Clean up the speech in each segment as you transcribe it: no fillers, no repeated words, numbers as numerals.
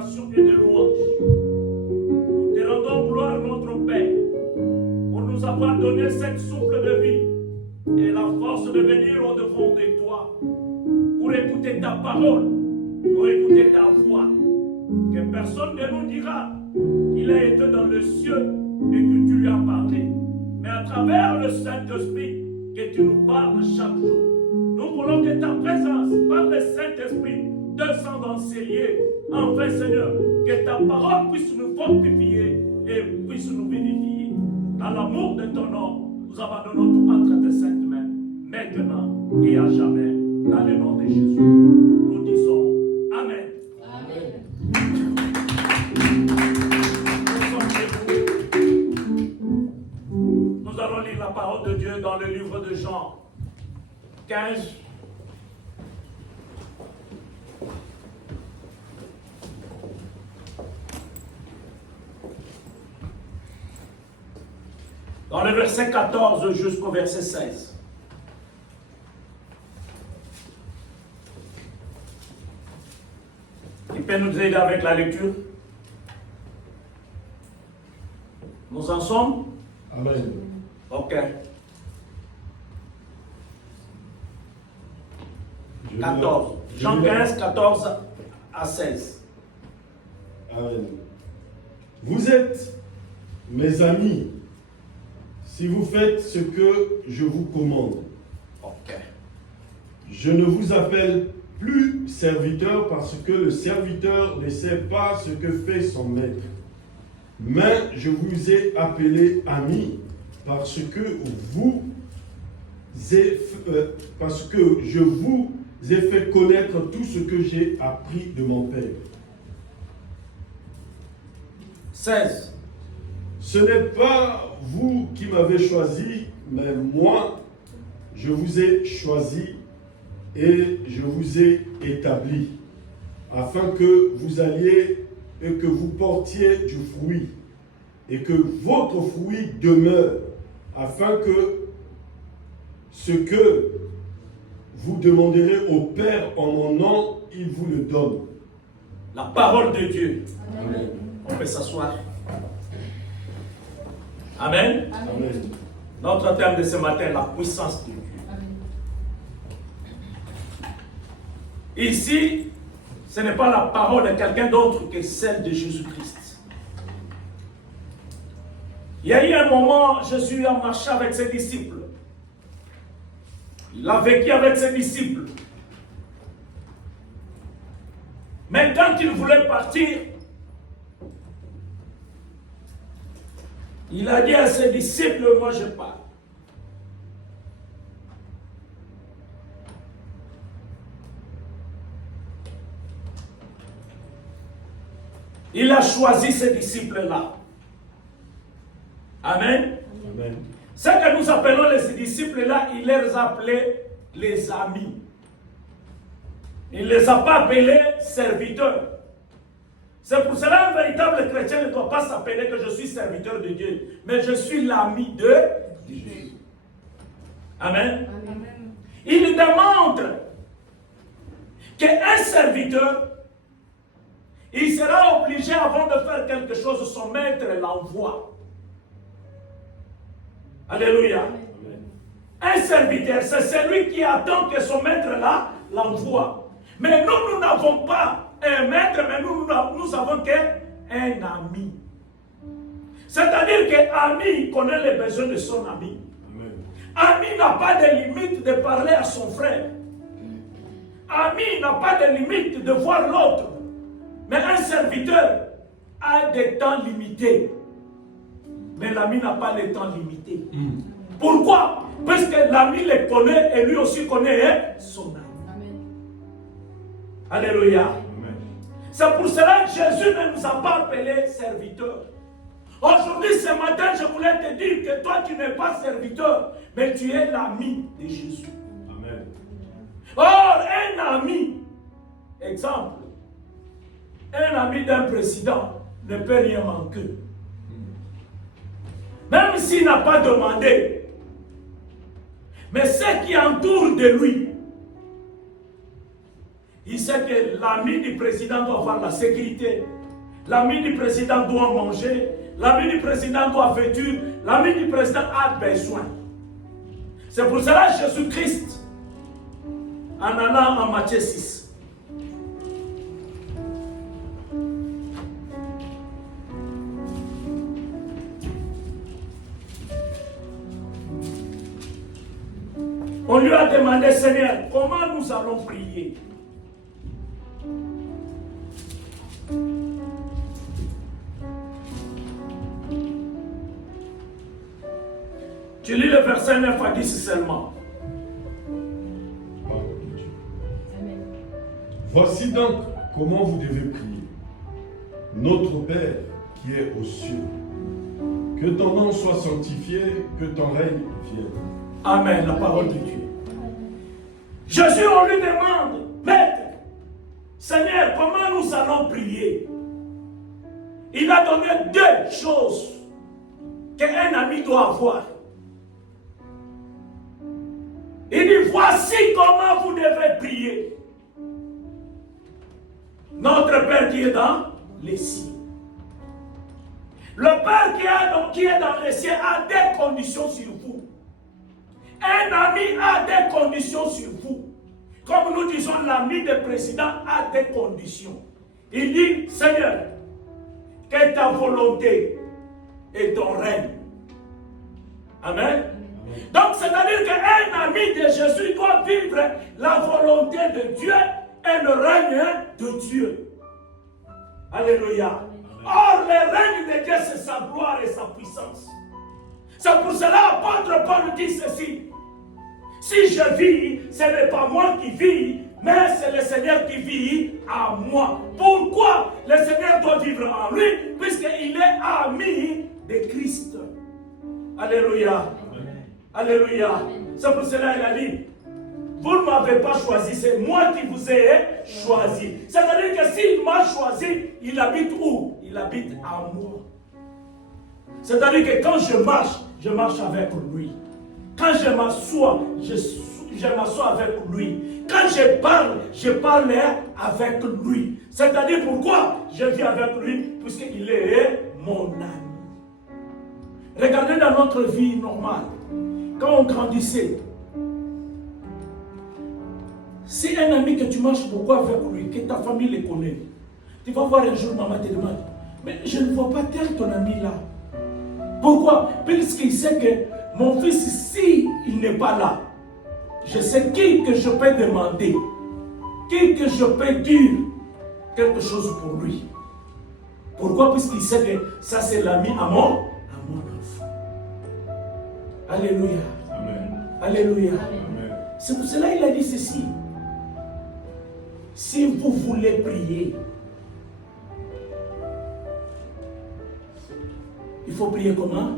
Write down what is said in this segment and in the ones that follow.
adoration et de louange. Nous te rendons gloire, notre Père, pour nous avoir donné cette souffle de vie et la force de venir au-devant de toi pour écouter ta parole, pour écouter ta voix. Que personne ne nous dira qu'il a été dans le ciel et que tu lui as parlé. Mais à travers le Saint-Esprit, que tu nous parles chaque jour. Nous voulons que ta présence, par le Saint-Esprit, descende dans ces lieux. Enfin, Seigneur, que ta parole puisse nous fortifier et puisse nous vivifier. Dans l'amour de ton nom, nous abandonnons tout entre tes saintes mains, maintenant et à jamais, dans le nom de Jésus. Nous disons Amen. Amen. Nous allons lire la parole de Dieu dans le livre de Jean 15. Dans le verset 14 jusqu'au verset 16. Il peut nous aider avec la lecture? Nous en sommes? Amen. Ok. 14. Jean 15, 14 à 16. Amen. Vous êtes mes amis si vous faites ce que je vous commande. Ok. Je ne vous appelle plus serviteur parce que le serviteur ne sait pas ce que fait son maître. Mais je vous ai appelé ami parce que je vous ai fait connaître tout ce que j'ai appris de mon Père. 16. Ce n'est pas vous qui m'avez choisi, mais moi, je vous ai choisi et je vous ai établi, afin que vous alliez et que vous portiez du fruit, et que votre fruit demeure, afin que ce que vous demanderez au Père en mon nom, il vous le donne. La parole de Dieu. Amen. On peut s'asseoir. Amen. Amen. Notre thème de ce matin, la puissance de Dieu. Ici, ce n'est pas la parole de quelqu'un d'autre que celle de Jésus-Christ. Il y a eu un moment, Jésus a marché avec ses disciples. Il a vécu avec ses disciples. Mais quand il voulait partir, il a dit à ses disciples, moi je pars. Il a choisi ces disciples-là. Amen. Amen. Ce que nous appelons les disciples-là, il les appelait les amis. Il ne les a pas appelés serviteurs. C'est pour cela qu'un véritable chrétien ne doit pas s'appeler que je suis serviteur de Dieu, mais je suis l'ami de Dieu. Amen. Amen. Il démontre qu'un serviteur, il sera obligé avant de faire quelque chose, son maître l'envoie. Alléluia. Amen. Un serviteur, c'est celui qui attend que son maître l'envoie. Mais nous n'avons pas un maître, mais nous savons qu'un ami. C'est-à-dire qu'un ami connaît les besoins de son ami. Amen. Ami n'a pas de limite de parler à son frère. Ami n'a pas de limite de voir l'autre. Mais un serviteur a des temps limités. Mais l'ami n'a pas les temps limités. Pourquoi? Parce que l'ami les connaît et lui aussi connaît son ami. Amen. Alléluia. Amen. C'est pour cela que Jésus ne nous a pas appelés serviteurs. Aujourd'hui, ce matin, je voulais te dire que toi, tu n'es pas serviteur, mais tu es l'ami de Jésus. Amen. Or, un ami, exemple, un ami d'un président ne peut rien manquer. Même s'il n'a pas demandé. Mais ceux qui entourent de lui, il sait que l'ami du président doit avoir la sécurité. L'ami du président doit manger. L'ami du président doit vêtir. L'ami du président a besoin. C'est pour cela que Jésus-Christ, en allant en Matthieu 6, on lui a demandé, Seigneur, comment nous allons prier? Tu lis le verset 9 à 10 seulement. Amen. Voici donc comment vous devez prier. Notre Père qui est aux cieux, que ton nom soit sanctifié, que ton règne vienne. Amen, la parole de Dieu. Jésus, on lui demande, Maître, Seigneur, comment nous allons prier? Il a donné deux choses qu'un ami doit avoir. Il dit, voici comment vous devez prier. Notre Père qui est dans les cieux. Le Père qui est dans les cieux a des conditions sur vous. Un ami a des conditions sur vous. Comme nous disons, l'ami du président a des conditions. Il dit, Seigneur, que ta volonté et ton règne. Amen. Donc, c'est-à-dire qu'un ami de Jésus doit vivre la volonté de Dieu et le règne de Dieu. Alléluia. Or, le règne de Dieu, c'est sa gloire et sa puissance. C'est pour cela l'apôtre Paul dit ceci. Si je vis, ce n'est pas moi qui vis, mais c'est le Seigneur qui vit en moi. Pourquoi le Seigneur doit vivre en lui? Puisqu'il est ami de Christ. Alléluia. Alléluia. C'est pour cela qu'il a dit, vous ne m'avez pas choisi, c'est moi qui vous ai choisi. C'est-à-dire que s'il m'a choisi, il habite où? Il habite en moi. C'est-à-dire que quand je marche avec lui. Quand je m'assois, je m'assois avec lui. Quand je parle avec lui. C'est-à-dire pourquoi je vis avec lui? Puisqu'il est mon ami. Regardez dans notre vie normale. Quand on grandissait, si un ami que tu marches beaucoup avec lui, que ta famille le connaît, tu vas voir un jour, maman te demande, mais je ne vois pas tel ton ami là. Pourquoi? Puisqu'il sait que mon fils, si il n'est pas là, je sais qui que je peux demander, qui que je peux dire quelque chose pour lui. Pourquoi? Puisqu'il sait que ça c'est l'ami à mon enfant. Alléluia. Amen. Alléluia. Amen. C'est pour cela qu'il a dit ceci. Si vous voulez prier, il faut prier comment?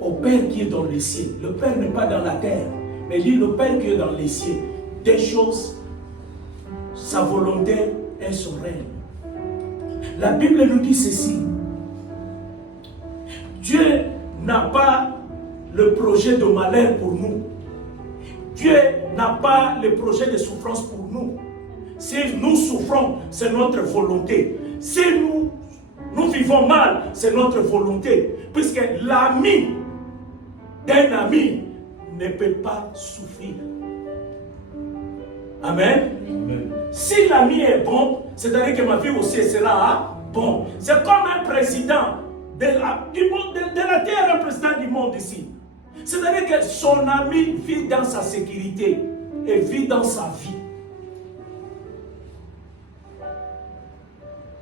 Au Père qui est dans les cieux. Le Père n'est pas dans la terre, mais il dit le Père qui est dans les cieux. Des choses, sa volonté et son règne. La Bible nous dit ceci. Dieu n'a pas le projet de malheur pour nous. Dieu n'a pas le projet de souffrance pour nous. Si nous souffrons, c'est notre volonté. Si nous vivons mal, c'est notre volonté. Puisque l'ami d'un ami ne peut pas souffrir. Amen. Amen. Si l'ami est bon, c'est-à-dire que ma vie aussi sera bon. C'est comme un président de la terre, un président du monde ici. C'est-à-dire que son ami vit dans sa sécurité et vit dans sa vie.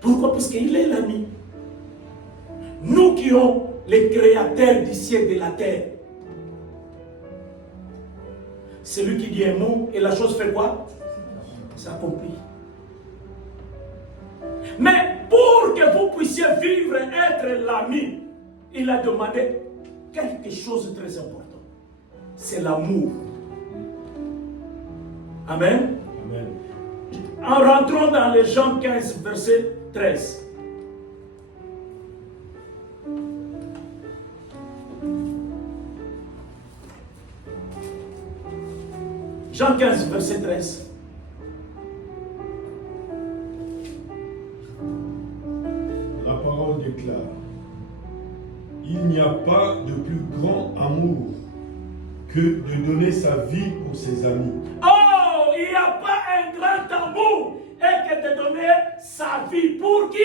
Pourquoi? Parce qu'il est l'ami. Nous qui sommes les créateurs du ciel et de la terre. Celui qui dit un mot et la chose fait quoi? S'accomplit. Mais pour que vous puissiez vivre, être l'ami, il a demandé quelque chose de très important. C'est l'amour. Amen. Amen. En rentrant dans les Jean 15, verset 13. Jean 15, verset 13. parole déclare, il n'y a pas de plus grand amour que de donner sa vie pour ses amis. Oh, il n'y a pas un grand amour et que de donner sa vie pour qui?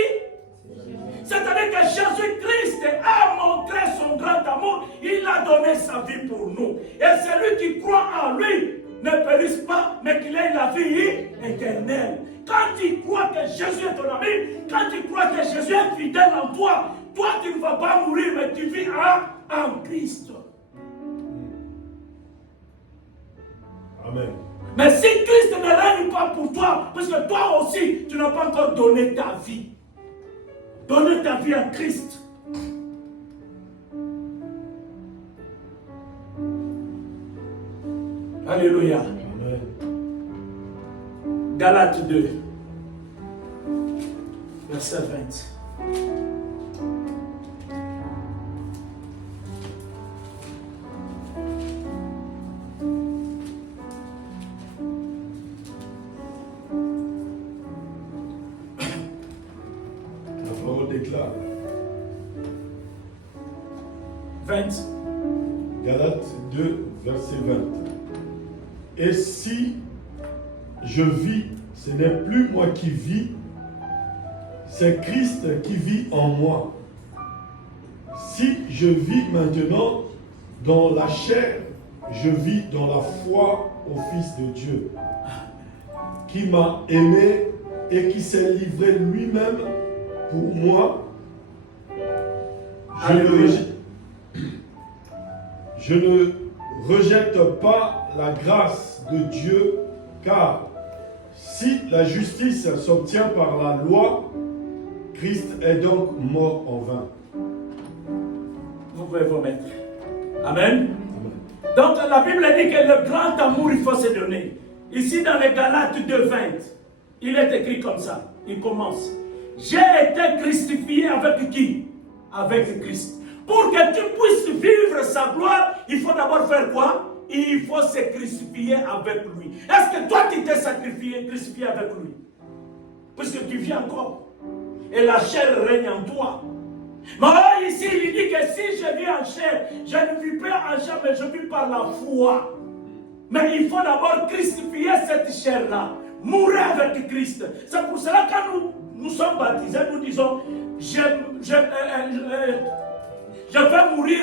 C'est-à-dire que Jésus-Christ a montré son grand amour, il a donné sa vie pour nous. Et celui qui croit en lui ne périsse pas, mais qu'il ait la vie éternelle. Quand tu crois que Jésus est ton ami, quand tu crois que Jésus est fidèle en toi, toi tu ne vas pas mourir, mais tu vis en Christ. Amen. Mais si Christ ne règne pas pour toi, parce que toi aussi, tu n'as pas encore donné ta vie. Donner ta vie à Christ. Alléluia. Amen. Galates 2, verset 20. La parole déclare. 20. Galates 2, verset 20. Et si je vis, ce n'est plus moi qui vis, c'est Christ qui vit en moi. Si je vis maintenant dans la chair, je vis dans la foi au Fils de Dieu, qui m'a aimé et qui s'est livré lui-même pour moi. Je ne rejette pas la grâce de Dieu, car si la justice s'obtient par la loi, Christ est donc mort en vain. Vous pouvez vous mettre. Amen. Donc la Bible dit que le grand amour, il faut se donner. Ici dans les Galates 2:20, il est écrit comme ça. Il commence. J'ai été crucifié avec qui? Avec Christ. Pour que tu puisses vivre sa gloire, il faut d'abord faire quoi? Il faut se crucifier avec lui. Est-ce que toi tu t'es crucifié avec lui? Puisque tu vis encore. Et la chair règne en toi. Mais ici, il dit que si je vis en chair, je ne vis pas en chair, mais je vis par la foi. Mais il faut d'abord crucifier cette chair-là. Mourir avec Christ. C'est pour cela que quand nous sommes baptisés, nous disons, je vais mourir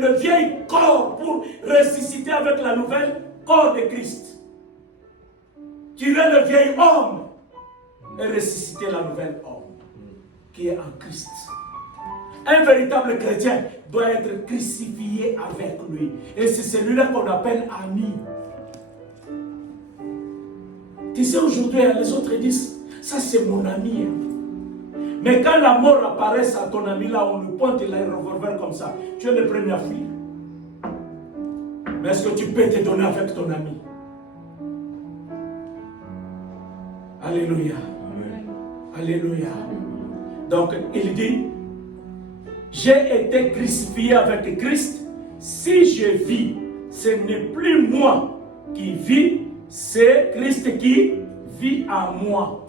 le vieil corps pour ressusciter avec la nouvelle corps de Christ. Tuer le vieil homme et ressusciter la nouvelle homme qui est en Christ. Un véritable chrétien doit être crucifié avec lui. Et c'est celui-là qu'on appelle ami. Tu sais, aujourd'hui, les autres disent, ça c'est mon ami. Mais quand la mort apparaît à ton ami, là, on lui pointe le revolver comme ça. Tu es le premier à fuir. Mais est-ce que tu peux te donner avec ton ami? Alléluia. Amen. Alléluia. Donc, il dit, j'ai été crucifié avec Christ. Si je vis, ce n'est plus moi qui vis, c'est Christ qui vit en moi.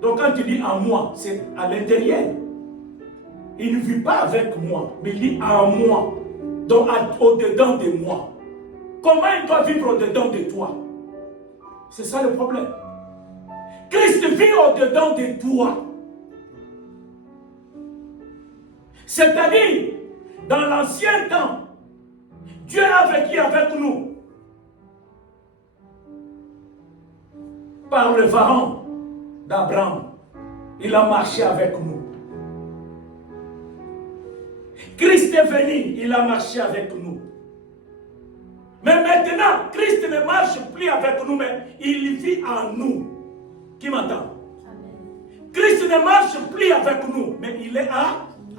Donc quand tu dis en moi, c'est à l'intérieur. Il ne vit pas avec moi, mais il dit en moi. Donc au-dedans de moi. Comment il doit vivre au-dedans de toi? C'est ça le problème. Christ vit au-dedans de toi. C'est-à-dire, dans l'ancien temps, Dieu a vécu avec nous. Par le pharaon d'Abraham. Il a marché avec nous. Christ est venu, il a marché avec nous. Mais maintenant, Christ ne marche plus avec nous, mais il vit en nous. Qui m'entend? Christ ne marche plus avec nous, mais il est à nous.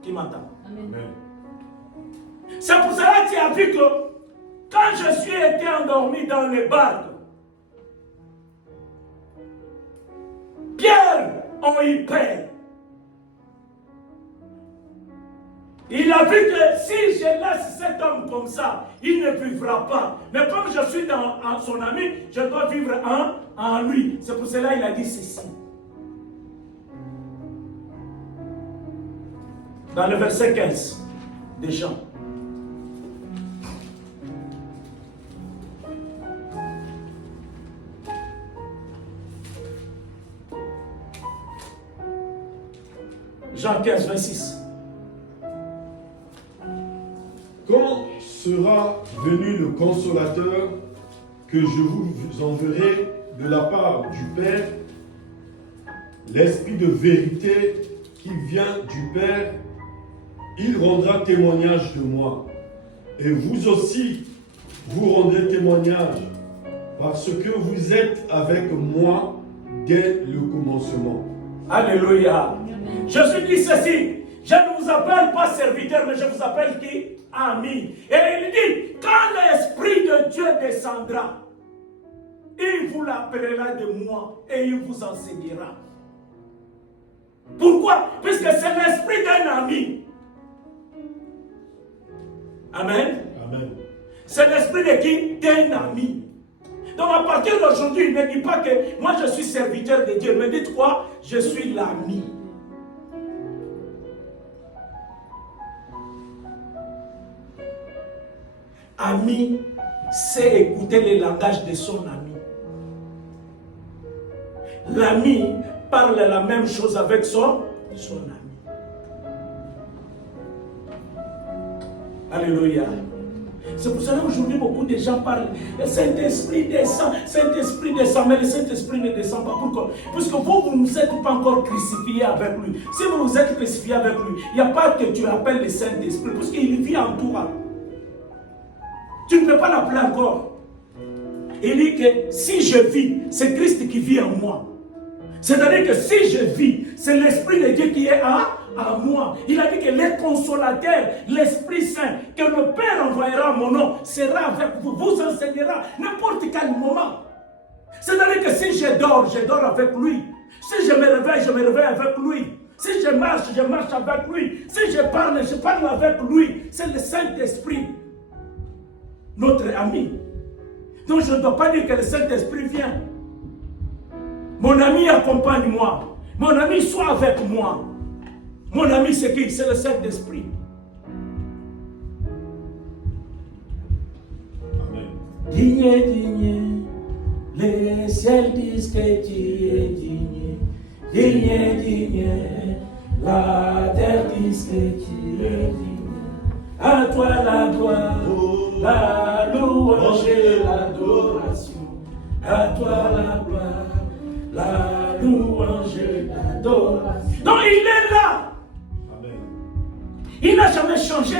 Qui m'entend? Amen. C'est pour cela que tu as vu que quand je suis été endormi dans les barques, Pierre a eu peur. Il a vu que si je laisse cet homme comme ça, il ne vivra pas. Mais comme je suis dans son ami, je dois vivre en lui. C'est pour cela qu'il a dit ceci. dans le verset 15 de Jean. Jean 15, 26. Quand sera venu le consolateur que je vous enverrai de la part du Père, l'Esprit de vérité qui vient du Père, il rendra témoignage de moi. Et vous aussi, vous rendrez témoignage, parce que vous êtes avec moi dès le commencement. Alléluia. Jésus dit ceci, je ne vous appelle pas serviteur, mais je vous appelle qui? Ami. Et il dit, quand l'Esprit de Dieu descendra, il vous l'appellera de moi et il vous enseignera. Pourquoi? Puisque c'est l'esprit d'un ami. Amen. Amen. C'est l'esprit de qui? D'un ami. Donc à partir d'aujourd'hui, ne dis pas que moi je suis serviteur de Dieu, mais dites quoi? Je suis l'ami. Ami, c'est écouter le langage de son ami. L'ami parle la même chose avec son ami. Alléluia. C'est pour cela qu'aujourd'hui, beaucoup de gens parlent. Le Saint-Esprit descend, mais le Saint-Esprit ne descend pas. Pourquoi? Parce que vous ne êtes pas encore crucifié avec lui. Si vous vous êtes crucifié avec lui, il n'y a pas que tu appelles le Saint-Esprit, parce qu'il vit en toi. Tu ne peux pas l'appeler encore. Il dit que si je vis, c'est Christ qui vit en moi. C'est-à-dire que si je vis, c'est l'Esprit de Dieu qui est à moi. Il a dit que les consolateurs, l'Esprit Saint, que le Père envoyera en mon nom, sera avec vous, vous enseignera n'importe quel moment. C'est-à-dire que si je dors avec lui. Si je me réveille avec lui. Si je marche avec lui. Si je parle avec lui. C'est le Saint-Esprit, notre ami. Donc je ne dois pas dire que le Saint-Esprit vient. Mon ami accompagne-moi. Mon ami soit avec moi. Mon ami c'est qui? C'est le Saint-Esprit. Amen. Digne, les ciels disent que tu es digne. Digne, la terre dit que tu es digne. À toi la gloire, la louange et l'adoration. À toi la gloire, la louange et l'adoration. Donc il est là. Amen. Il n'a jamais changé.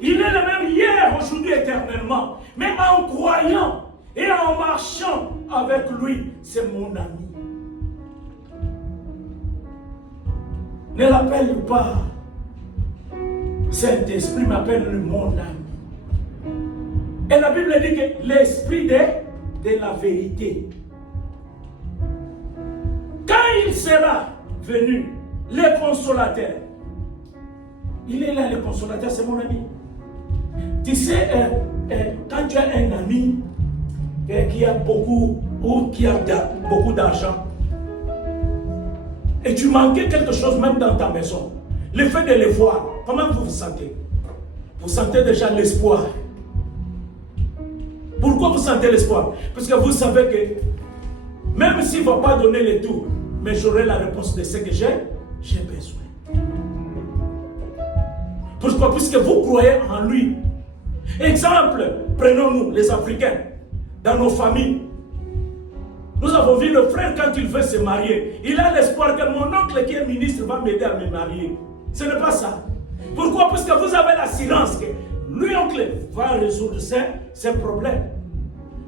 Il est le même hier, aujourd'hui, éternellement. Mais en croyant et en marchant avec lui, c'est mon ami. Ne l'appelle pas Saint-Esprit, m'appelle mon ami. Et la Bible dit que l'esprit de la vérité, quand il sera venu, le consolateur, il est là, le consolateur, c'est mon ami. Tu sais, quand tu as un ami qui a beaucoup d'argent, et tu manquais quelque chose même dans ta maison, le fait de le voir, comment vous vous sentez? Vous sentez déjà l'espoir. Pourquoi vous sentez l'espoir? Parce que vous savez que même s'il ne va pas donner le tout, mais j'aurai la réponse de ce que j'ai besoin. Pourquoi? Puisque vous croyez en lui. Exemple, prenons-nous les Africains, dans nos familles. Nous avons vu le frère quand il veut se marier. Il a l'espoir que mon oncle qui est ministre va m'aider à me marier. Ce n'est pas ça. Pourquoi? Parce que vous avez l'assurance que lui, oncle, va résoudre ses problèmes.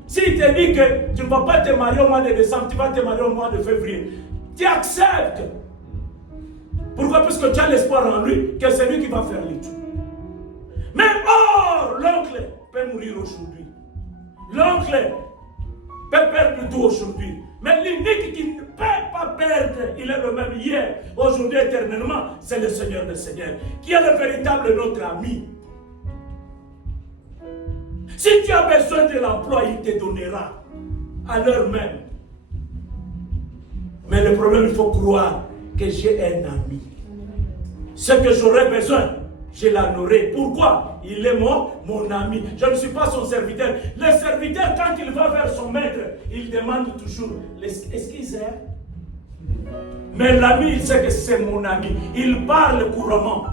S'il te dit que tu ne vas pas te marier au mois de décembre, tu vas te marier au mois de février, tu acceptes. Pourquoi? Parce que tu as l'espoir en lui, que c'est lui qui va faire les tout. Mais or, l'oncle peut mourir aujourd'hui. L'oncle peut perdre tout aujourd'hui. Mais l'unique qui ne peut pas perdre, il est le même hier, aujourd'hui, éternellement, c'est le Seigneur des Seigneurs, qui est le véritable notre ami. Si tu as besoin de l'emploi, il te donnera à l'heure même. Mais le problème, il faut croire que j'ai un ami. ce que j'aurai besoin, je l'en aurai. Pourquoi? Il est mon ami. Je ne suis pas son serviteur. Le serviteur, quand il va vers son maître, il demande toujours, est-ce qu'il sert? Mais l'ami, il sait que c'est mon ami. Il parle couramment.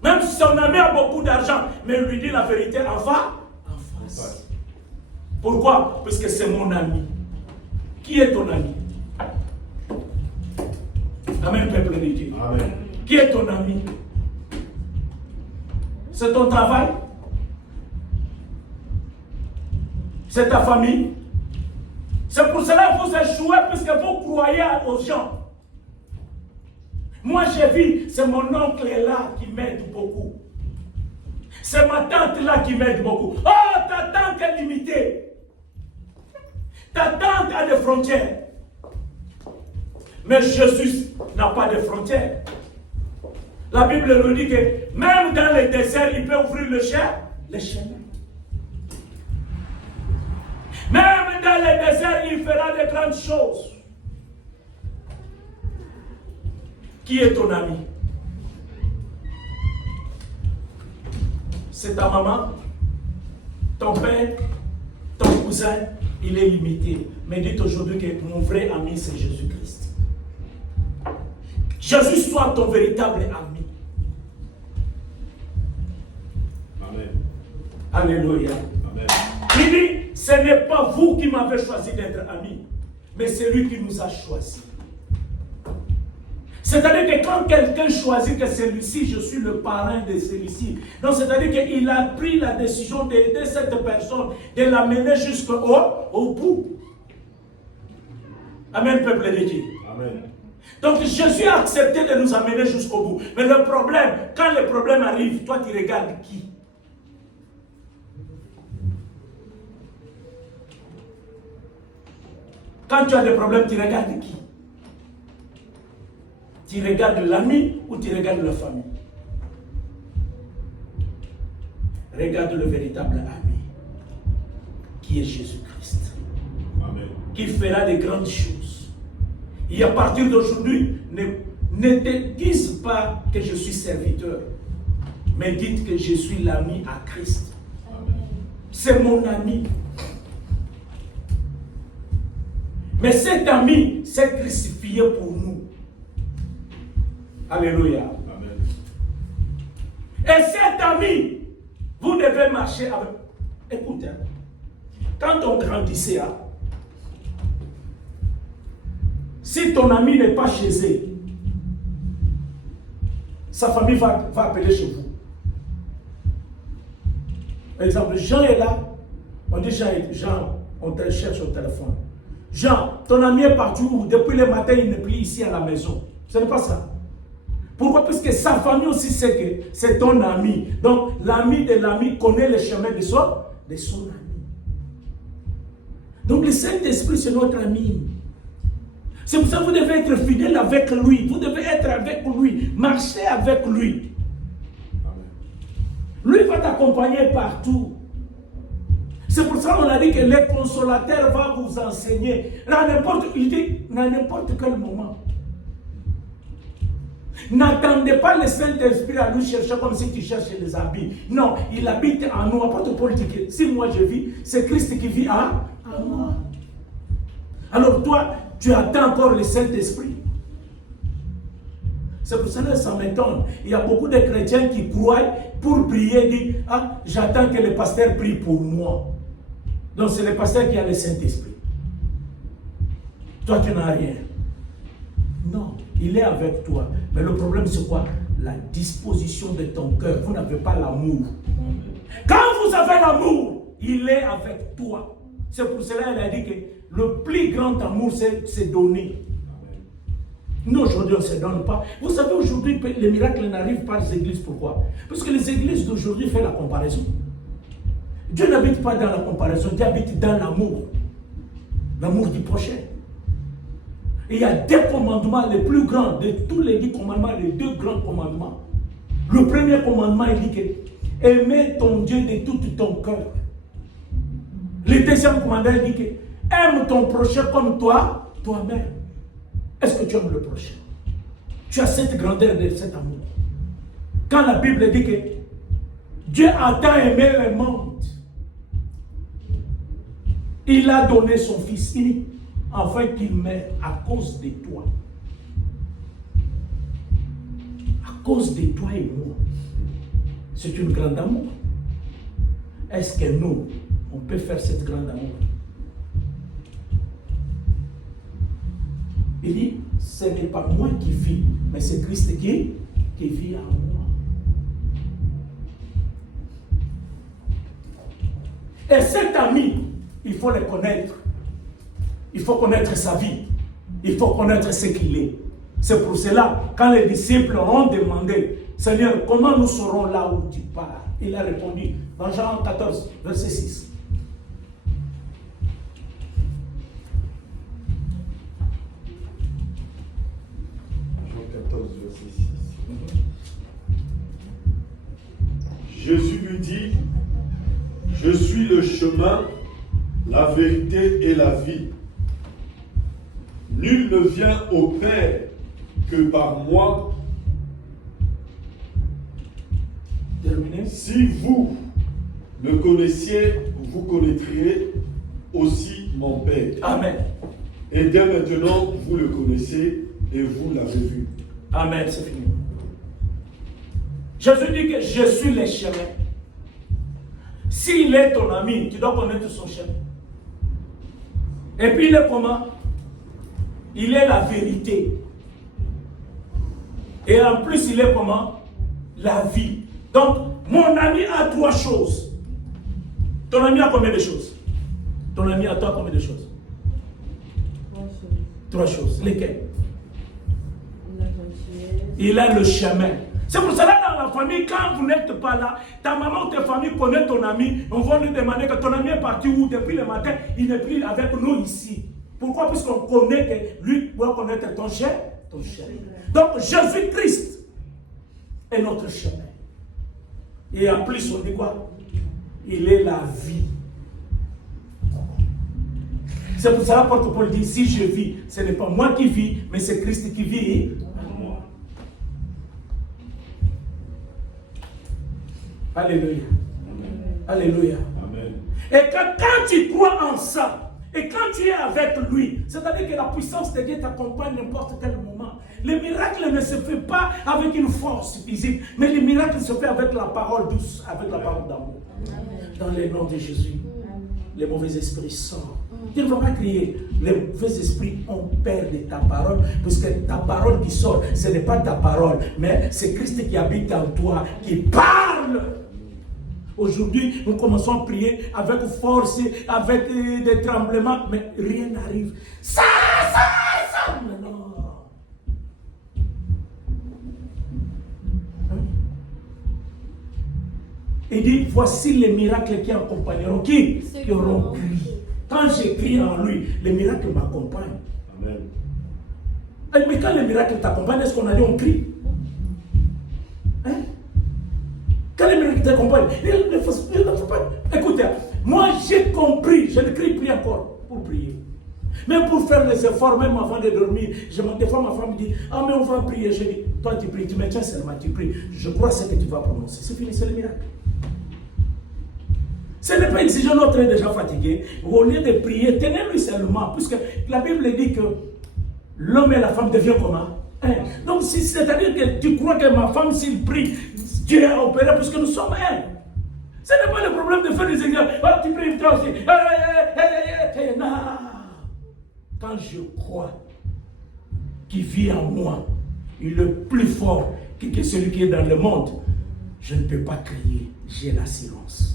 Même si son ami a beaucoup d'argent, mais il lui dit la vérité en face. Pourquoi? Parce que c'est mon ami. Qui est ton ami? Amen, peuple de Dieu. Amen. Qui est ton ami? C'est ton travail? C'est ta famille? C'est pour cela que vous échouez, puisque vous croyez aux gens. Moi, j'ai vu, c'est mon oncle là qui m'aide beaucoup. C'est ma tante là qui m'aide beaucoup. Oh, ta tante est limitée. Ta tante a des frontières. Mais Jésus n'a pas de frontières. La Bible nous dit que même dans les déserts, il peut ouvrir le chemin. Même dans les déserts, il fera de grandes choses. Qui est ton ami? C'est ta maman, ton père, ton cousin, il est limité. Mais dites aujourd'hui que mon vrai ami, c'est Jésus-Christ. Jésus soit ton véritable ami. Amen. Alléluia. Amen. Il dit, ce n'est pas vous qui m'avez choisi d'être ami, mais c'est lui qui nous a choisis. C'est-à-dire que quand quelqu'un choisit que celui-ci, je suis le parrain de celui-ci, donc c'est-à-dire qu'il a pris la décision d'aider cette personne, de l'amener jusqu'au bout. Amen, peuple de Dieu. Amen. Donc Jésus a accepté de nous amener jusqu'au bout. Mais le problème, quand le problème arrive, toi tu regardes qui? Quand tu as des problèmes, tu regardes qui? Tu regardes l'ami ou tu regardes la famille? Regarde le véritable ami, qui est Jésus-Christ. Amen. Qui fera de grandes choses. Et à partir d'aujourd'hui, ne te dites pas que je suis serviteur, mais dites que je suis l'ami à Christ. C'est mon ami. Mais cet ami s'est crucifié pour nous. Alléluia. Amen. Et cet ami, vous devez marcher avec. Écoutez, quand on grandissait, si ton ami n'est pas chez eux, sa famille va appeler chez vous. Par exemple, Jean est là, on dit Jean, on te cherche au téléphone. Jean, ton ami est partout, depuis le matin il n'est plus ici à la maison. Ce n'est pas ça. Pourquoi? Parce que sa famille aussi sait que c'est ton ami. Donc l'ami de l'ami connaît le chemin de son ami. Donc le Saint-Esprit c'est notre ami. C'est pour ça que vous devez être fidèle avec lui. Vous devez être avec lui. Marcher avec lui. Lui va t'accompagner partout. C'est pour ça qu'on a dit que le consolateur va vous enseigner. Il dit, à n'importe quel moment. N'attendez pas le Saint-Esprit à nous chercher comme si tu cherchais les habits. Non, il habite en nous. Apôtre Paul dit que si moi je vis, c'est Christ qui vit en moi. Alors toi, tu attends encore le Saint-Esprit. C'est pour cela que ça m'étonne. Il y a beaucoup de chrétiens qui croient pour prier, disent, j'attends que le pasteur prie pour moi. Donc c'est le pasteur qui a le Saint-Esprit. Toi, tu n'as rien. Non, il est avec toi. Mais le problème, c'est quoi? La disposition de ton cœur. Vous n'avez pas l'amour. Quand vous avez l'amour, il est avec toi. C'est pour cela qu'il a dit que le plus grand amour, c'est donner. Nous, aujourd'hui, on ne se donne pas. Vous savez, aujourd'hui, les miracles n'arrivent pas aux églises. Pourquoi? Parce que les églises d'aujourd'hui font la comparaison. Dieu n'habite pas dans la comparaison, Dieu habite dans l'amour. L'amour du prochain. Et il y a deux commandements les plus grands de tous les 10 commandements, les deux grands commandements. Le premier commandement, il dit que aimer ton Dieu de tout ton cœur. Le deuxième commandement, il dit que aime ton prochain comme toi-même. Est-ce que tu aimes le prochain? tu as cette grandeur de cet amour. Quand la Bible dit que Dieu a tant aimé le monde, il a donné son Fils unique, afin qu'il meure à cause de toi. À cause de toi et moi. C'est une grande amour. Est-ce que nous, on peut faire cette grande amour? Il dit, ce n'est pas moi qui vis, mais c'est Christ qui vit en moi. Et cet ami, il faut le connaître. Il faut connaître sa vie. Il faut connaître ce qu'il est. C'est pour cela, quand les disciples ont demandé, Seigneur, comment nous serons là où tu pars? Il a répondu, dans Jean 14, verset 6. Jean 14, verset 6. Jésus lui dit, je suis le chemin, la vérité et la vie. Nul ne vient au Père que par moi. Terminé. Si vous le connaissiez, vous connaîtriez aussi mon Père. Amen. Et dès maintenant, vous le connaissez et vous l'avez vu. Amen, c'est fini. Jésus dit que je suis le chemin. S'il est ton ami, tu dois connaître son chemin. Et puis il est comment? Il est la vérité. Et en plus, il est comment? La vie. Donc, mon ami a trois choses. Ton ami a combien de choses? Ton ami a toi combien de choses? Trois choses. Lesquelles? Il a le chemin. C'est pour cela dans la famille, quand vous n'êtes pas là, ta maman ou ta famille connaît ton ami, on va lui demander que ton ami est parti où depuis le matin, il n'est plus avec nous ici. Pourquoi? Puisqu'on connaît que lui doit connaître ton chemin. Donc Jésus-Christ est notre chemin. Et en plus, on dit quoi? Il est la vie. C'est pour cela que l'apôtre Paul dit, si je vis, ce n'est pas moi qui vis, mais c'est Christ qui vit en moi. Alléluia. Alléluia. Amen. Et quand tu crois en ça, et quand tu es avec lui, c'est-à-dire que la puissance de Dieu t'accompagne n'importe quel moment. Le miracle ne se fait pas avec une force physique, mais le miracle se fait avec la parole douce, avec la parole d'amour. Dans le nom de Jésus, les mauvais esprits sortent. Tu ne vas pas crier, les mauvais esprits ont peur de ta parole, parce que ta parole qui sort, ce n'est pas ta parole, mais c'est Christ qui habite en toi, qui parle. Aujourd'hui, nous commençons à prier avec force, avec des tremblements, mais rien n'arrive. Ça, mais non. Il dit, voici les miracles qui accompagneront qui auront crié. Quand j'écris en lui, les miracles m'accompagnent. Amen. Mais quand les miracles t'accompagnent, est-ce qu'on a dit on crie? Hein? Quand les miracles t'accompagnent, il ne faut pas. Écoutez, moi j'ai compris, je ne crie plus encore pour prier. Même pour faire les efforts, même avant de dormir, des fois ma femme me dit, ah mais on va prier. Je dis, toi tu pries, tu me tiens seulement, tu pries. Je crois ce que tu vas prononcer. C'est fini, c'est le miracle. Ce n'est pas exigeant, notre est déjà fatigué. Au lieu de prier, tenez-lui seulement, puisque la Bible dit que l'homme et la femme deviennent comment? Un. Donc c'est-à-dire que tu crois que ma femme, s'il prie, Dieu a opéré, puisque nous sommes un. Ce n'est pas le problème de faire des exercices. Ah, tu pries, toi aussi. Non. Quand je crois qu'il vit en moi, il est plus fort que celui qui est dans le monde, je ne peux pas crier, j'ai l'assurance.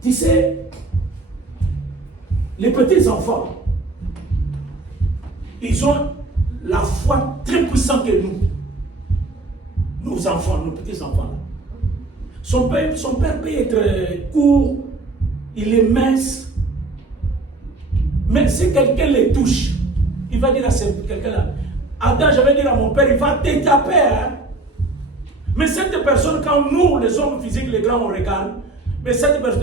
Tu sais, les petits enfants, ils ont la foi très puissante que nous. Nos enfants, nos petits enfants. Son père peut être court, il est mince. Mais si quelqu'un les touche, il va dire à quelqu'un-là, Adam, je vais dire à mon père, il va te taper. Hein? Mais cette personne, quand nous, les hommes physiques, les grands, on regarde, mais cette personne,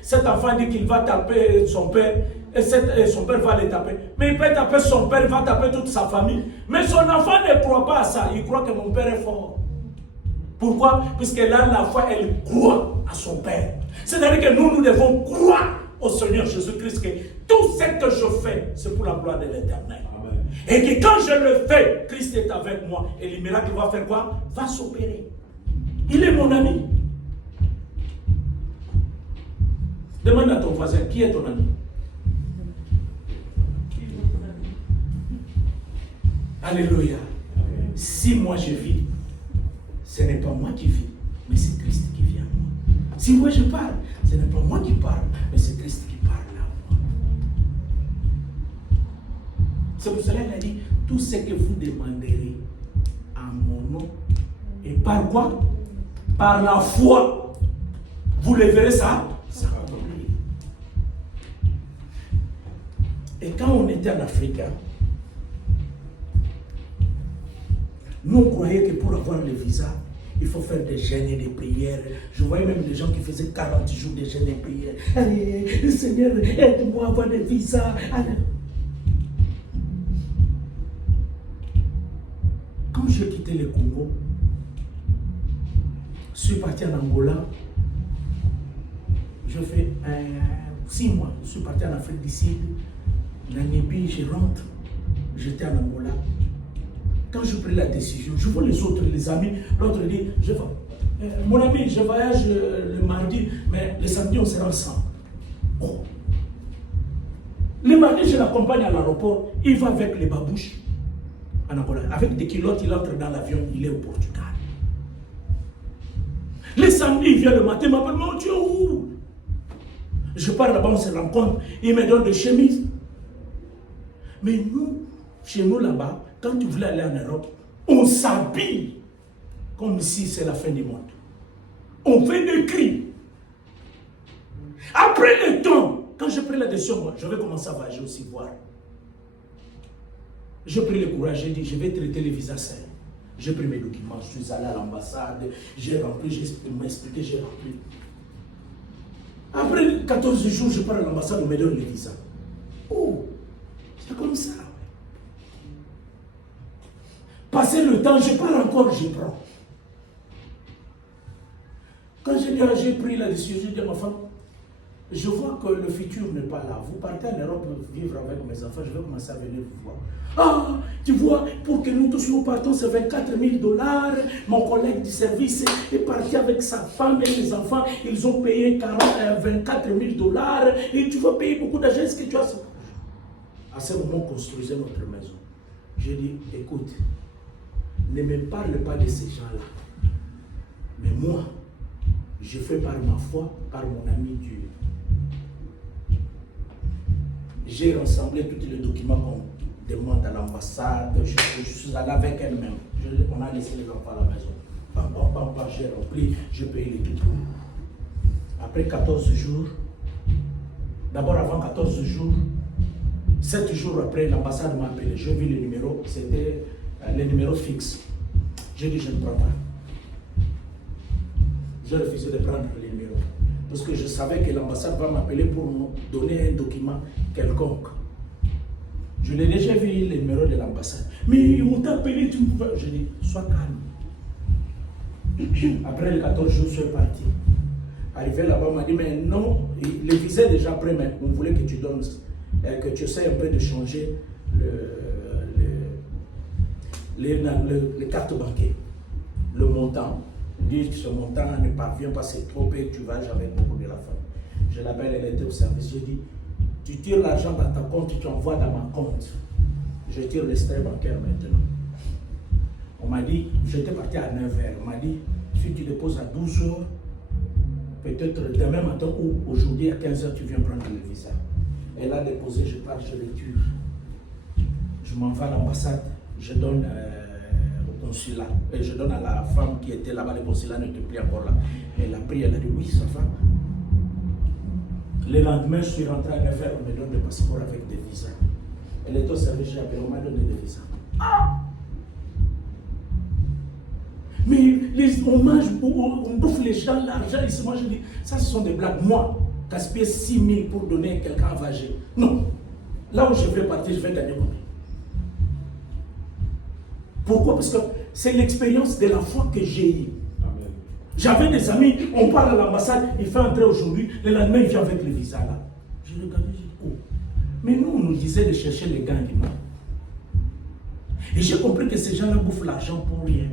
cet enfant dit qu'il va taper son père, et son père va les taper. Mais il peut taper son père, il va taper toute sa famille. Mais son enfant ne croit pas à ça. Il croit que mon père est fort. Pourquoi? Puisqu'elle a la foi, elle croit à son père. C'est-à-dire que nous devons croire au Seigneur Jésus-Christ que tout ce que je fais, c'est pour la gloire de l'Éternel. Et que quand je le fais, Christ est avec moi. Et le miracle va faire quoi? Va s'opérer. Il est mon ami. Demande à ton voisin, qui est ton ami? Alléluia. Si moi je vis, ce n'est pas moi qui vis, mais c'est Christ qui vit en moi. Si moi je parle, ce n'est pas moi qui parle, mais c'est Christ qui parle en moi. C'est pour cela qu'il a dit, tout ce que vous demanderez en mon nom, et par quoi? Par la foi, vous le verrez ça. Et quand on était en Afrique, nous on croyait que pour avoir le visa, il faut faire des jeûnes et des prières. Je voyais même des gens qui faisaient 40 jours de jeûnes et prières. Allez, Seigneur, aide-moi à avoir des visas. Allez. Quand j'ai quitté le Congo, je suis parti en Angola. Je fais 6 mois. Je suis parti en Afrique du Sud. Namibie, je rentre. J'étais en Angola. Quand je prends la décision, je vois les autres, les amis. L'autre dit, mon ami, je voyage le mardi, mais le samedi, on sera ensemble. Oh. Le mardi, je l'accompagne à l'aéroport. Il va avec les babouches en Angola. Avec des culottes, il entre dans l'avion, il est au Portugal. Le samedi, il vient le matin, il m'appelle, mon Dieu, où? Je pars là-bas, on se rencontre, il me donne des chemises. Mais nous, chez nous là-bas, quand tu voulais aller en Europe, on s'habille comme si c'est la fin du monde. On fait des cris. Après le temps, quand j'ai pris la décision, moi, je vais commencer à voyager aussi voir. J'ai pris le courage, j'ai dit, je vais traiter les visas seuls. J'ai pris mes documents, je suis allé à l'ambassade, j'ai rempli, j'ai expliqué, j'ai rempli. Après 14 jours, je pars à l'ambassade, on me donne le visa. Oh, c'est comme ça. Passer le temps, je prends encore, je prends. Quand j'ai pris la décision, j'ai dit à ma femme, je vois que le futur n'est pas là. Vous partez en Europe vivre avec mes enfants, je vais commencer à venir vous voir. Ah, tu vois, pour que nous tous nous partons, c'est 24 000 $. Mon collègue du service est parti avec sa femme et les enfants. Ils ont payé 24 000 $. Et tu vas payer beaucoup d'argent. Est-ce que tu as ce projet? À ce moment, on construisait notre maison. J'ai dit, écoute, ne me parle pas de ces gens-là. Mais moi, je fais par ma foi, par mon ami Dieu. J'ai rassemblé tous les documents qu'on demande à l'ambassade. Je suis allé avec elle-même. On a laissé les enfants à la maison. J'ai rempli, j'ai payé les tout. Après 14 jours, d'abord avant 14 jours, 7 jours après, l'ambassade m'a appelé. J'ai vu le numéro, c'était le numéro fixe. J'ai dit, je ne prends pas. J'ai refusé de prendre le numéro. Parce que je savais que l'ambassade va m'appeler pour me donner un document quelconque. Je l'ai déjà vu, le numéro de l'ambassade. Mais ils m'ont appelé, tu me veux. Je dis, sois calme. Après les 14 jours, je suis parti. Arrivé là-bas, on m'a dit, mais non, le visa est déjà prêt, mais on voulait que tu donnes, que tu essaies un peu de changer les cartes bancaires. Le montant. Dit que ce montant ne parvient pas, c'est trop et tu vas avec beaucoup de la famille. Je l'appelle, elle était au service. Je dis, tu tires l'argent dans ta compte, tu envoies dans ma compte. Je tire l'extrait bancaire maintenant. On m'a dit, j'étais parti à 9h. On m'a dit, si tu déposes à 12h, peut-être demain matin ou aujourd'hui à 15h, tu viens prendre le visa. Elle a déposé, je pars, je le tire. Je m'en vais à l'ambassade, je donne au consulat. Et je donne à la femme qui était là-bas, le consulat n'était plus encore là. Elle a pris, elle a dit oui, ça va. Le lendemain, je suis rentré à 9h, on me donne des passeports avec des visas. Elle est au service, j'ai appelé, on m'a donné des visas. Ah! Mais on mange, on bouffe les gens, l'argent, ici, moi je dis, ça ce sont des blagues. Moi, gaspiller 6 000 pour donner à quelqu'un à vager. Non. Là où je vais partir, je vais gagner combien? Pourquoi? Parce que c'est l'expérience de la foi que j'ai eue. J'avais des amis, on part à l'ambassade, il fait entrer aujourd'hui, le lendemain il vient avec le visa là. Je regardais, je dis, oh. Mais nous, on nous disait de chercher les gants du monde. Et j'ai compris que ces gens-là bouffent l'argent pour rien.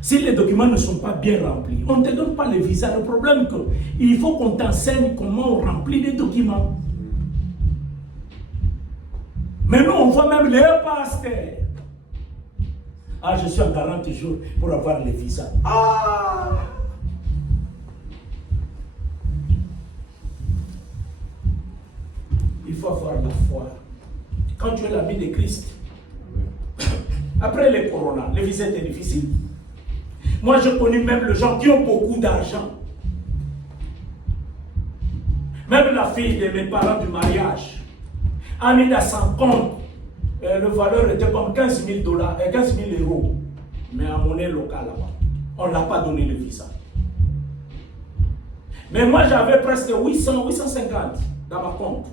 Si les documents ne sont pas bien remplis, on ne te donne pas le visa. Le problème est qu'il faut qu'on t'enseigne comment on remplit les documents. Mais nous, on voit même les pasteurs. Ah, je suis en 40 jours pour avoir le visa. Ah! Il faut avoir la foi. Quand tu es l'ami de Christ, après le corona, le visa était difficile. Moi, je connais même les gens qui ont beaucoup d'argent. Même la fille de mes parents du mariage a mis dans son compte. Le valeur était comme 15 000 euros. Mais en monnaie locale là-bas. On ne l'a pas donné le visa. Mais moi, j'avais presque 850 dans ma compte.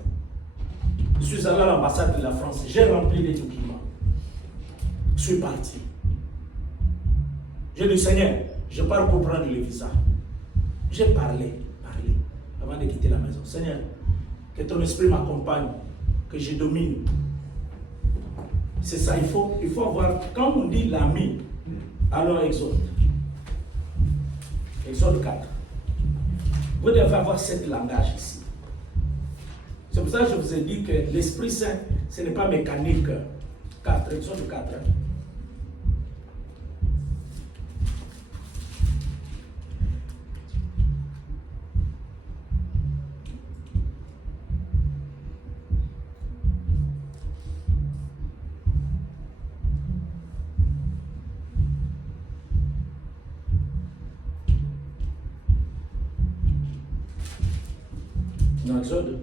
Je suis allé à l'ambassade de la France. J'ai rempli les documents. Je suis parti. J'ai dit, Seigneur, je pars pour prendre le visa. J'ai parlé, avant de quitter la maison. Seigneur, que ton esprit m'accompagne, que je domine. C'est ça, il faut avoir, quand on dit l'ami, alors Exode. Exode 4. Vous devez avoir ce langage ici. C'est pour ça que je vous ai dit que l'Esprit Saint, ce n'est pas mécanique. 4, Exode 4. Dans Exode.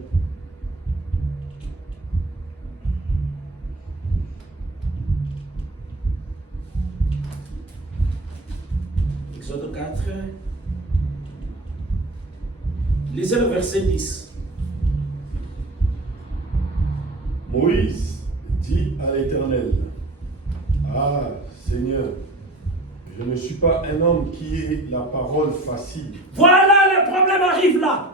Exode 4. Lisez le verset 10. Moïse dit à l'Éternel, ah Seigneur, je ne suis pas un homme qui ait la parole facile. Voilà, le problème arrive là.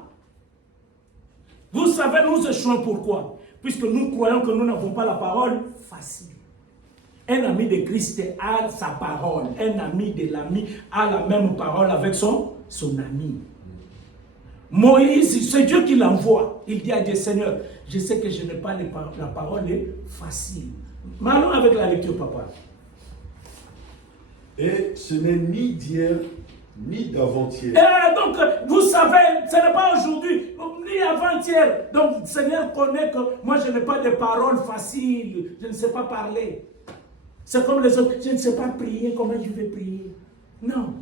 Vous savez, nous échouons pourquoi? Puisque nous croyons que nous n'avons pas la parole facile. Un ami de Christ a sa parole. Un ami de l'ami a la même parole avec son ami. Moïse, c'est Dieu qui l'envoie. Il dit à Dieu, Seigneur, je sais que je n'ai pas la parole facile. Mais allons avec la lecture, papa. Et ce n'est ni d'hier, ni d'avant-hier. Donc, vous savez, ce n'est pas aujourd'hui, ni avant-hier. Donc, le Seigneur connaît que moi, je n'ai pas de paroles faciles. Je ne sais pas parler. C'est comme les autres. Je ne sais pas prier. Comment je vais prier? Non.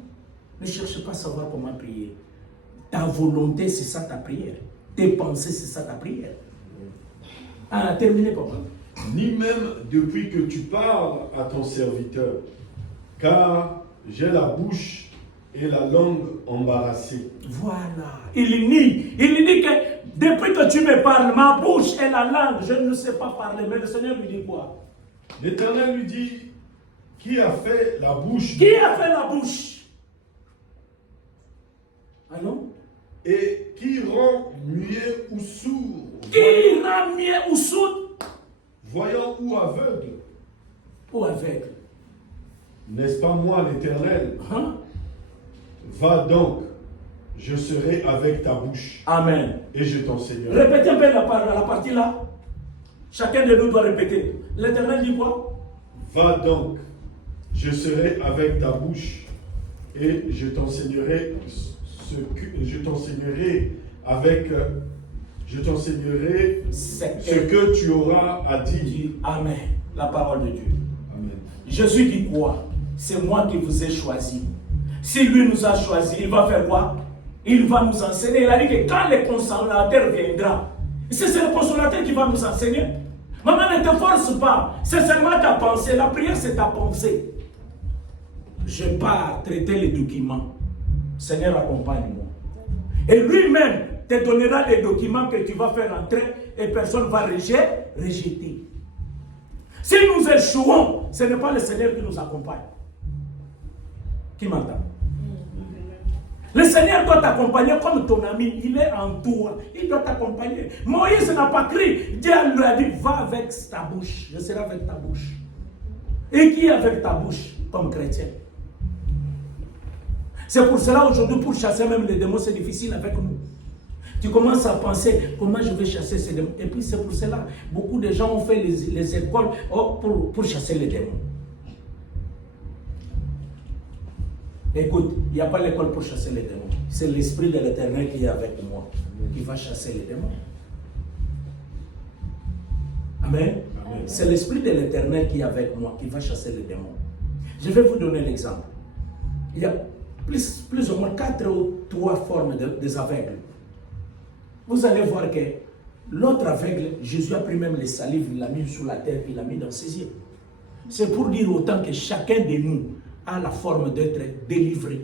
Ne cherche pas à savoir comment prier. Ta volonté, c'est ça ta prière. Tes pensées, c'est ça ta prière. Ah, terminez, papa. Ni même depuis que tu parles à ton serviteur, car j'ai la bouche et la langue embarrassée. Voilà. Il dit que depuis que tu me parles, ma bouche et la langue, je ne sais pas parler. Mais le Seigneur lui dit quoi? L'Éternel lui dit, qui a fait la bouche? Qui a fait la bouche? Allons? Et qui rend muet ou sourd? Qui rend muet ou sourd? Voyant ou aveugle? Ou aveugle? N'est-ce pas moi l'Éternel? Hein? Va donc, je serai avec ta bouche. Amen. Et je t'enseignerai. Répétez un peu la partie là. Chacun de nous doit répéter. L'Éternel dit quoi? Va donc, je serai avec ta bouche et je t'enseignerai ce que tu auras à dire. Amen. La parole de Dieu. Amen. Jésus dit quoi? C'est moi qui vous ai choisi. Si lui nous a choisi, il va faire quoi? Il va nous enseigner. Il a dit que quand le consolateur viendra, c'est le consolateur qui va nous enseigner. Maman, ne te force pas. C'est seulement ta pensée. La prière, c'est ta pensée. Je pars traiter les documents. Seigneur, accompagne-moi. Et lui-même te donnera les documents que tu vas faire entrer et personne ne va rejeter. Si nous échouons, ce n'est pas le Seigneur qui nous accompagne. Qui m'entend? Le Seigneur doit t'accompagner comme ton ami. Il est en toi. Il doit t'accompagner. Moïse n'a pas crié. Dieu lui a dit, va avec ta bouche. Je serai avec ta bouche. Et qui est avec ta bouche comme chrétien? C'est pour cela aujourd'hui, pour chasser même les démons, c'est difficile avec nous. Tu commences à penser, comment je vais chasser ces démons? Et puis c'est pour cela, beaucoup de gens ont fait les écoles pour chasser les démons. Écoute, il n'y a pas l'école pour chasser les démons. C'est l'Esprit de l'Éternel qui est avec moi, qui va chasser les démons. Amen. Amen. C'est l'Esprit de l'Éternel qui est avec moi, qui va chasser les démons. Je vais vous donner l'exemple. Il y a plus ou moins 4 ou 3 formes des aveugles. Vous allez voir que l'autre aveugle, Jésus a pris même les salives, il l'a mis sur la terre, il l'a mis dans ses yeux. C'est pour dire autant que chacun de nous a la forme d'être délivré.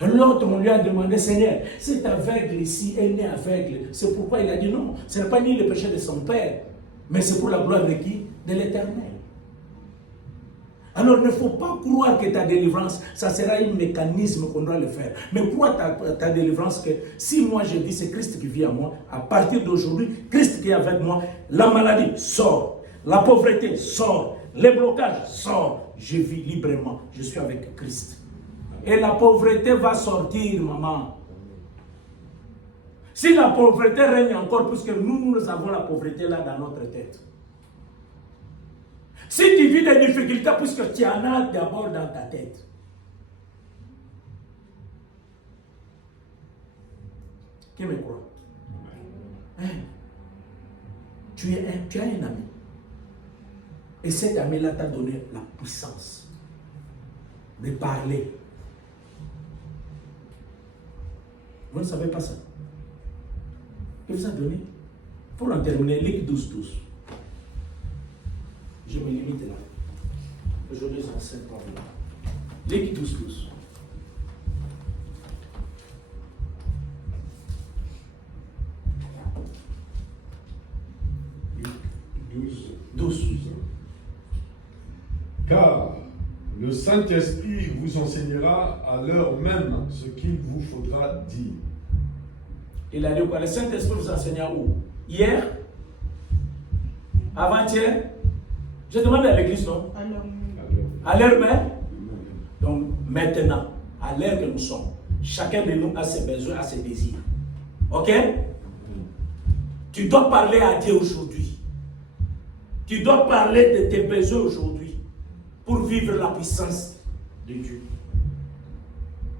L'autre, on lui a demandé, Seigneur, cet aveugle ici est né aveugle. C'est pourquoi il a dit non, ce n'est pas ni le péché de son père, mais c'est pour la gloire de qui? De l'Éternel. Alors, il ne faut pas croire que ta délivrance, ça sera un mécanisme qu'on doit le faire. Mais crois ta délivrance que si moi je dis c'est Christ qui vit en moi, à partir d'aujourd'hui, Christ qui est avec moi, la maladie sort, la pauvreté sort, les blocages sortent. Je vis librement, je suis avec Christ. Et la pauvreté va sortir, maman. Si la pauvreté règne encore, puisque nous avons la pauvreté là dans notre tête. Si tu vis des difficultés, puisque tu en as d'abord dans ta tête. Qui me croit? Hein? Tu as un ami. Et cet ami-là t'a donné la puissance de parler. Vous ne savez pas ça? Il vous a donné. Pour en terminer, Luc 12, 12. Je me limite là. Aujourd'hui, c'est en 5 ans. Luc 12, 12. Luc 12. Car le Saint-Esprit vous enseignera à l'heure même ce qu'il vous faudra dire. Il a dit quoi? Le Saint-Esprit vous enseignera où? Hier? Avant-hier? Je demande à l'église, non? À l'heure même? Donc maintenant, à l'heure que nous sommes, chacun de nous a ses besoins, a ses désirs. Ok? Tu dois parler à Dieu aujourd'hui. Tu dois parler de tes besoins aujourd'hui pour vivre la puissance de Dieu.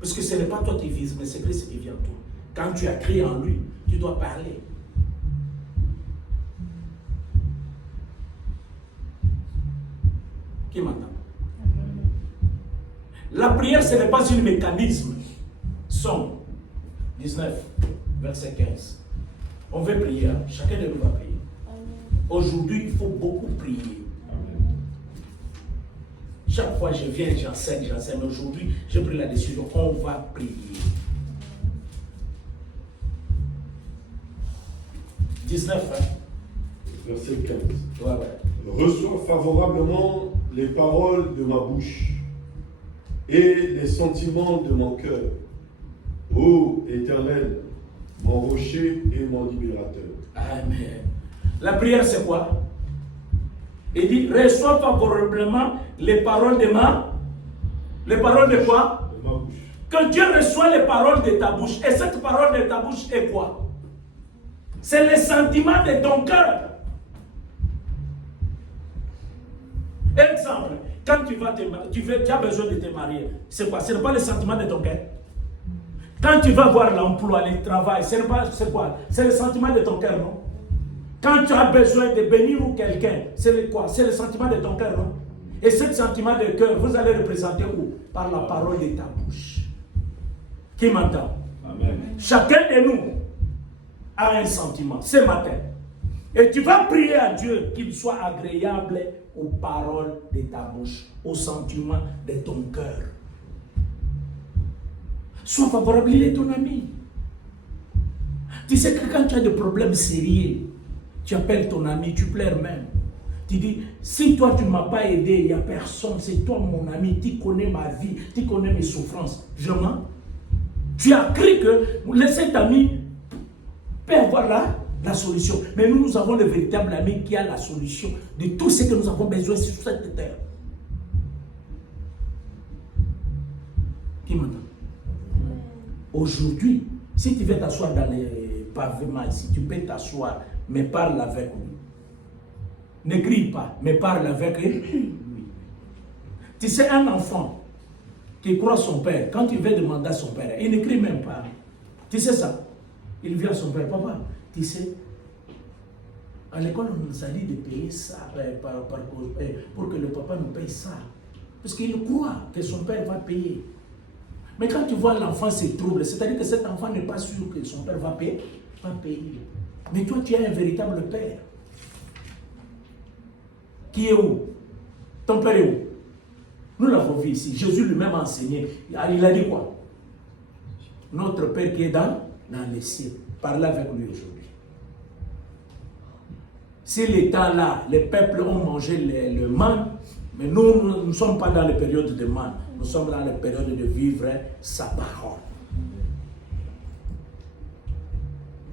Parce que ce n'est pas toi qui vis, mais c'est Christ qui vit en toi. Quand tu as crié en lui, tu dois parler. Qui m'entend? La prière, ce n'est pas un mécanisme. Somme 19, verset 15. On veut prier, chacun de nous va prier. Aujourd'hui, il faut beaucoup prier. Chaque fois que je viens, j'enseigne. Aujourd'hui, j'ai pris la décision, on va prier. 19, hein? Verset 15. Ouais. Reçois favorablement les paroles de ma bouche et les sentiments de mon cœur. Ô Éternel, mon rocher et mon libérateur. Amen. La prière, c'est quoi? Il dit, reçois favorablement les paroles de ma... Les paroles de quoi? De ma bouche. Que Dieu reçoit les paroles de ta bouche. Et cette parole de ta bouche est quoi? C'est le sentiment de ton cœur. Exemple, quand tu as besoin de te marier, c'est quoi? Ce n'est pas le sentiment de ton cœur. Quand tu vas voir l'emploi, le travail, c'est quoi? C'est le sentiment de ton cœur, non? Quand tu as besoin de bénir quelqu'un, c'est quoi? C'est le sentiment de ton cœur, non? Et ce sentiment de cœur, vous allez représenter où? Par la parole de ta bouche. Qui m'entend? Amen. Chacun de nous a un sentiment ce matin. Et tu vas prier à Dieu qu'il soit agréable aux paroles de ta bouche, aux sentiments de ton cœur. Sois favorable, il est ton ami. Tu sais que quand tu as des problèmes sérieux, tu appelles ton ami, tu pleures même. Tu dis, si toi tu ne m'as pas aidé, il n'y a personne, c'est toi mon ami, tu connais ma vie, tu connais mes souffrances. Je mens. Tu as cru que cet ami peut avoir la solution. Mais nous avons le véritable ami qui a la solution de tout ce que nous avons besoin sur cette terre. Qui m'entend? Aujourd'hui, si tu veux t'asseoir dans les pavements ici, tu peux t'asseoir, mais parle avec lui. Ne crie pas, mais parle avec lui. Tu sais, un enfant qui croit son père, quand il veut demander à son père, il ne crie même pas. Tu sais ça? Il vient à son père, papa, tu sais, à l'école on nous a dit de payer ça pour que le papa nous paye ça. Parce qu'il croit que son père va payer. Mais quand tu vois l'enfant se trouble, c'est-à-dire que cet enfant n'est pas sûr que son père va payer. Mais toi, tu as un véritable père. Qui est où? Ton père est où? Nous l'avons vu ici. Jésus lui-même a enseigné. Il a dit quoi? Notre Père qui est dans les cieux. Parlez avec lui aujourd'hui. Si les temps là, les peuples ont mangé le manne, mais nous ne sommes pas dans les périodes de manne. Nous sommes dans les périodes de vivre sa parole.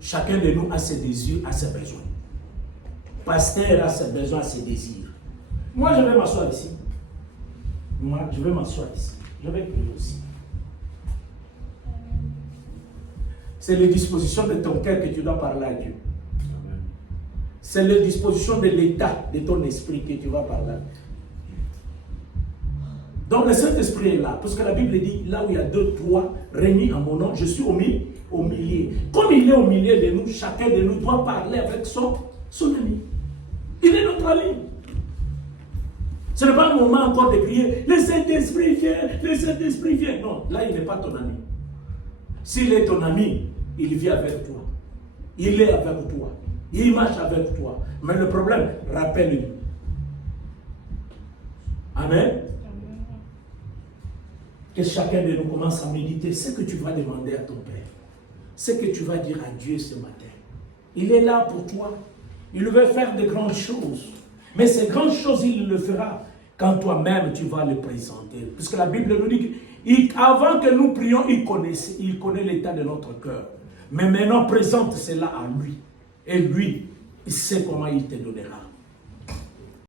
Chacun de nous a ses désirs, a ses besoins. Pasteur a ses besoins, a ses désirs. Moi, je vais m'asseoir ici. Je vais m'asseoir ici. Je vais prier aussi. C'est les dispositions de ton cœur que tu dois parler à Dieu. C'est les dispositions de l'état de ton esprit que tu vas parler. Donc le Saint-Esprit est là, parce que la Bible dit, là où il y a 2, 3 réunis en mon nom, je suis au milieu. Comme il est au milieu de nous, chacun de nous doit parler avec son ami. Il est notre ami. Ce n'est pas un moment encore de crier, le Saint-Esprit vient, le Saint-Esprit vient. Non, là il n'est pas ton ami. S'il est ton ami, il vit avec toi. Il est avec toi. Il marche avec toi. Mais le problème, rappelle-lui. Amen. Que chacun de nous commence à méditer ce que tu vas demander à ton Père. Ce que tu vas dire à Dieu ce matin. Il est là pour toi. Il veut faire de grandes choses. Mais ces grandes choses, il le fera quand toi-même tu vas le présenter. Puisque la Bible nous dit qu'avant que nous prions, il connaît l'état de notre cœur. Mais maintenant, présente cela à lui. Et lui, il sait comment il te donnera.